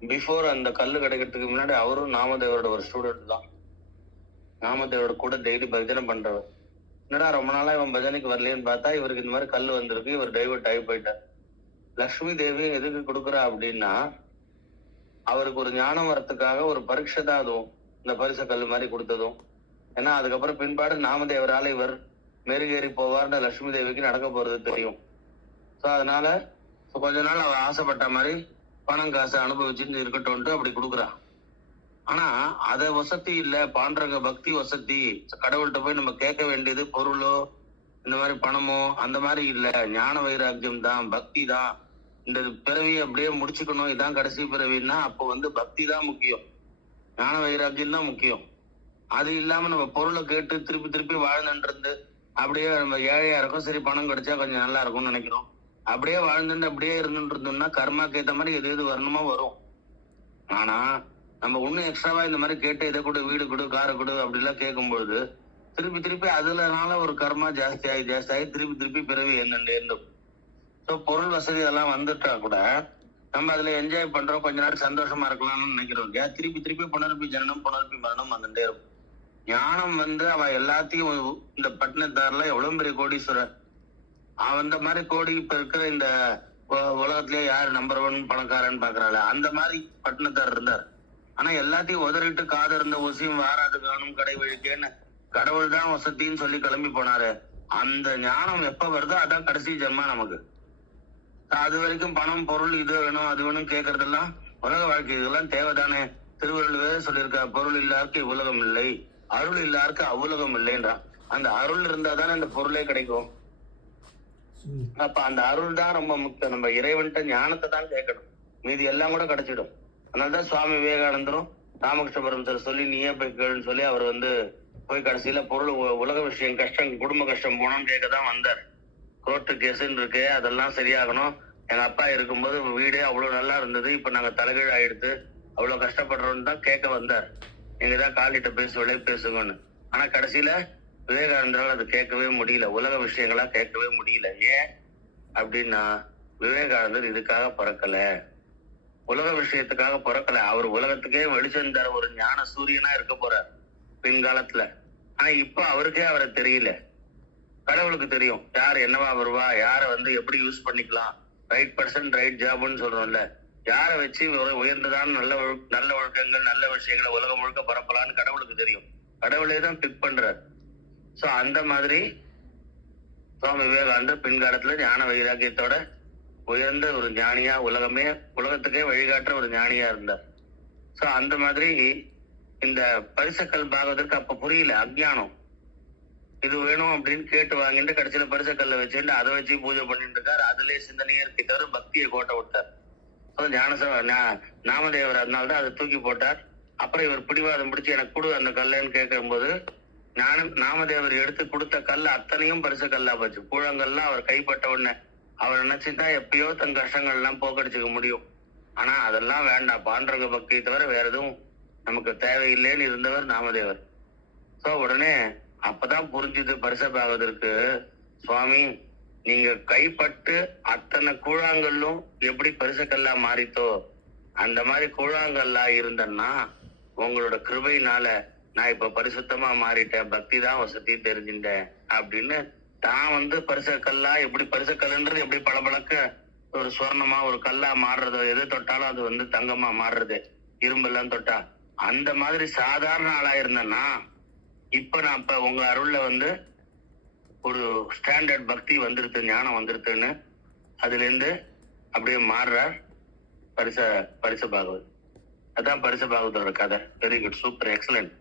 Before அந்த கல்லு கிடைக்கிறதுக்கு முன்னாடி அவரும் நாமதேவரோட ஒரு ஸ்டூடெண்ட் தான். நாமதேவரோட கூட டெய்லி பஜனை பண்றவர். என்னடா ரொம்ப நாளா இவன் பஜனைக்கு வரலன்னு பார்த்தா இவருக்கு இந்த மாதிரி கல்லு வந்திருக்கு. இவர் டைவர்ட் ஆகி போயிட்டார். லக்ஷ்மி தேவி எதுக்கு கொடுக்குறா அப்படின்னா, அவருக்கு ஒரு ஞானம் வரத்துக்காக ஒரு பரீட்சை தான் அதுவும், இந்த பரிசு கல்லு மாதிரி கொடுத்ததும். ஏன்னா அதுக்கப்புறம் பின்பாடு நாமதேவரால இவர் மெருகேறி போவார்னு லட்சுமி தேவிக்கு நடக்க போறது தெரியும். ஸோ அதனால கொஞ்ச நாள் அவர் ஆசைப்பட்ட மாதிரி பணம் காசு அனுபவிச்சுட்டு இருக்கட்டும்ட்டு அப்படி கொடுக்குறா. ஆனா அத வசதி இல்ல, பாண்டரங்க பக்தி வசதி. கடவுள்கிட்ட போய் நம்ம கேட்க வேண்டியது பொருளோ இந்த மாதிரி பணமோ அந்த மாதிரி இல்ல, ஞான வைராக்கியம் தான், பக்தி தான். இந்த பிறவி அப்படியே முடிச்சுக்கணும், இதான் கடைசி பிறவின்னா அப்போ பக்தி தான் முக்கியம், ஞான வைராக்கியம் தான் முக்கியம். அது இல்லாம நம்ம பொருளை கேட்டு திருப்பி திருப்பி வாழ்ந்துட்டு இருந்து அப்படியே நம்ம ஏழையா இருக்கும், சரி பணம் கிடைச்சா கொஞ்சம் நல்லா இருக்கும்னு நினைக்கிறோம். அப்படியே வாழ்ந்துட்டு அப்படியே இருந்துட்டு இருந்தோம்னா கர்மாக்கு ஏத்த மாதிரி எது எது வரணுமோ வரும். ஆனா நம்ம ஒண்ணும் எக்ஸ்ட்ராவா இந்த மாதிரி கேட்டு இதை கொடு, வீடு கொடு, காரை கொடு அப்படிலாம் கேட்கும்பொழுது திருப்பி திருப்பி அதுலனால ஒரு கர்மா ஜாஸ்தி ஆகி திருப்பி திருப்பி பிறவி என்னண்டு இருந்தோம். ஸோ பொருள் வசதி எல்லாம் வந்துட்டா கூட நம்ம அதுல என்ஜாய் பண்றோம், கொஞ்ச நேரம் சந்தோஷமா இருக்கலாம்னு நினைக்கிறோம். திருப்பி திருப்பி புனர்பி ஜனனம் புனர்பி மரணம் வந்துட்டே இருக்கும். ஞானம் அவ எல்லாத்தையும் இந்த பட்டினத்தார்ல எவ்வளவு பெரிய கோடீஸ்வரர், அந்த மாதிரி கோடி இப்ப இருக்கிற இந்த உலகத்திலேயே யாரு நம்பர் 1 பணக்காரன்னு பாக்குறாள், அந்த மாதிரி பட்டினத்தார் இருந்தார். ஆனா எல்லாத்தையும் உதறிட்டு காது இருந்த ஊசியும் வாராது காணும் கடை வழிக்கேன்னு கடவுள் தான் வசதின்னு சொல்லி கிளம்பி போனாரு. அந்த ஞானம் எப்ப வருதோ அதான் கடைசி ஜென்மா நமக்கு. அது வரைக்கும் பணம் பொருள் இது வேணும் அது வேணும் கேட்கறதெல்லாம் உலக வாழ்க்கை, இதெல்லாம் தேவைதானே. திருவள்ளுவர் வேற சொல்லியிருக்கா, பொருள் இல்லாருக்கு உலகம் இல்லை, அருள் இல்லாருக்கு அவ்வுலகம் இல்லைன்றான். அந்த அருள் இருந்தா தானே அந்த பொருளே கிடைக்கும். அப்ப அந்த அருள் தான் ரொம்ப முக்கியம். நம்ம இறைவன்ட்ட ஞானத்தை தான் கேட்கணும், மீதி எல்லாம் கூட கிடைச்சிடும். அதனாலதான் சுவாமி விவேகானந்தரும் ராமகிருஷ்ண பரமசர் சொல்லி நீயே போய் கேளுன்னு சொல்லி அவர் போய் கடைசியில பொருள் உலக விஷயம் கஷ்டம் குடும்ப கஷ்டம் போனோம்னு கேட்கதான் வந்தார். கோர்ட்டு கேஸுன்னு இருக்கு, அதெல்லாம் சரியாகணும். எங்க அப்பா இருக்கும்போது வீடே அவ்வளவு நல்லா இருந்தது, இப்ப நாங்க தலைகீழ் ஆயிடுத்து, அவ்வளவு கஷ்டப்படுறோம்னு தான் கேட்க வந்தார். நீங்கதான் காலிட்ட பேசுவளே பேசுங்கன்னு. ஆனா கடைசியில விவேகானந்தரால் அது கேட்கவே முடியல, உலக விஷயங்களா கேட்கவே முடியல. ஏன் அப்படின்னா விவேகானந்தர் இதுக்காக பிறக்கல, உலக விஷயத்துக்காக பிறக்கல. அவர் உலகத்துக்கே வெளிச்சம் தர ஒரு ஞான சூரியனா இருக்க போறார் பின்காலத்துல. ஆனா இப்ப அவருக்கே அவரை தெரியல. கடவுளுக்கு தெரியும் யார் என்னவா வருவா, யார எப்படி யூஸ் பண்ணிக்கலாம், ரைட் பர்சன் ரைட் ஜாப்னு சொல்றோம்ல, யாரை வச்சு உயர்ந்ததான நல்ல ஒழுக்கங்கள் நல்ல விஷயங்களை உலகம் முழுக்க பரப்பலான்னு கடவுளுக்கு தெரியும். கடவுளே தான் பிக் பண்றார். சோ அந்த மாதிரி சுவாமி விவேகானந்தர் பின்காலத்துல ஞான வைராக்கியத்தோட உயர்ந்த ஒரு ஞானியா, உலகத்துக்கே வழிகாட்டுற ஒரு ஞானியா இருந்தார். சோ அந்த மாதிரி இந்த பரிசக்கல் பாகவதற்கு அப்ப புரியல, அஜ்ஞானம். இது வேணும் அப்படின்னு கேட்டு வாங்கிட்டு கடைசியில பரிசக்கல்ல வச்சுட்டு அதை வச்சு பூஜை பண்ணிட்டு இருக்காரு. அதுலயே சிந்தனையே இருக்கு தவிர பக்தியை கோட்டை விட்டார். நாமதேவர் அதனால்தான் அதை தூக்கி போட்டார். அப்புறம் இவர் பிடிவாதம் பிடிச்சு எனக்கு கொடு அந்த கல்லுன்னு கேட்கும் போது நாமதேவர் எடுத்து கொடுத்த கல் அத்தனையும் பரிசு கல்லா போச்சு. கூழங்கள்லாம் அவர் கைப்பட்ட உடனே அவர் நினைச்சுதான் எப்பயோ தன் கஷ்டங்கள் எல்லாம் போக்கடிச்சுக்க முடியும். ஆனா அதெல்லாம் வேண்டாம், பாண்டரங்க பக்தியை தவிர வேற எதுவும் நமக்கு தேவையில்லைன்னு இருந்தவர் நாமதேவர். சோ உடனே அப்பதான் புரிஞ்சுது பரிசபாவதற்கு, சுவாமி நீங்க கைப்பட்டு அத்தனை கூழாங்கல்லும் எப்படி பரிசக்கல்லா மாறித்தோ அந்த மாதிரி கூழாங்கல்லா இருந்தன்னா உங்களோட கிருபையினால நான் இப்ப பரிசுத்தமா மாறிட்டேன், பக்தி தான் வசதி தெரிஞ்சுட்டேன் அப்படின்னு தான் பரிசக்கல்லா எப்படி பரிசக்கல்ன்றது எப்படி பளபளக்க ஒரு சுவர்ணமா ஒரு கல்லா மாறுறதோ, எது தொட்டாலும் அது தங்கமா மாறுறது, இரும்பெல்லாம் தொட்டா அந்த மாதிரி சாதாரண ஆளா இருந்தேன்னா இப்ப நான் உங்க அருள்ல ஒரு ஸ்டாண்டர்ட் பக்தி வந்துருது, ஞானம் வந்துருதுன்னு அதுல இருந்து அப்படியே மாறுறார் பரிச பாகவத். அதான் பரிச பாகவத்தோட கதை. Very good, super, excellent.